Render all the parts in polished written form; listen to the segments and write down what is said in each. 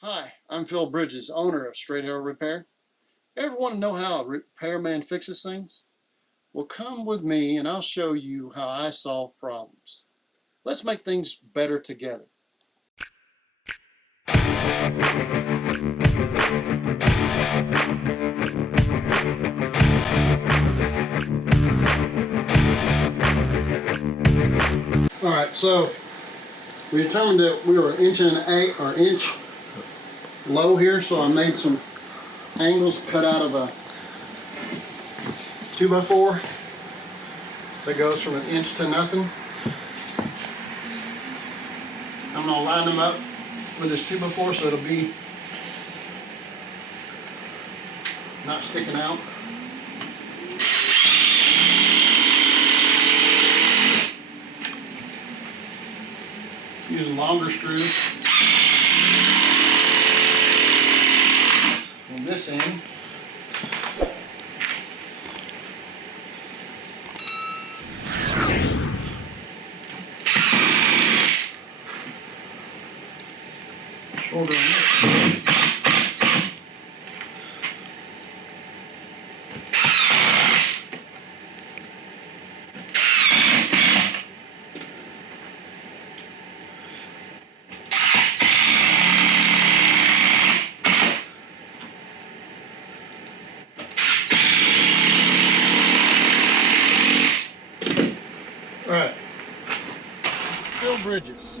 Hi, I'm Phil Bridges, owner of Straight Arrow Repair. Ever want to know how a repairman fixes things? Well, come with me and I'll show you how I solve problems. Let's make things better together. Alright, so we determined that we were 1.8 or inch low here, so I made some angles cut out of a 2x4 that goes from 1 inch to nothing. I'm going to line them up with this 2x4 so it'll be not sticking out. Using longer screws on this end. Shorter on this end. Alright, Phil Bridges.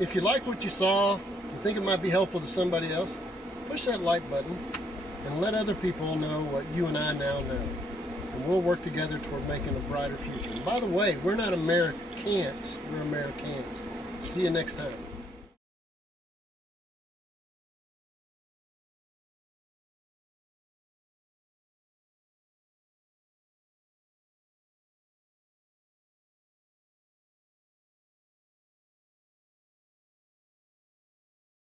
If you like what you saw, you think it might be helpful to somebody else, push that like button and let other people know what you and I now know. And we'll work together toward making a brighter future. And by the way, we're not Americans, we're Ameri'cans. See you next time.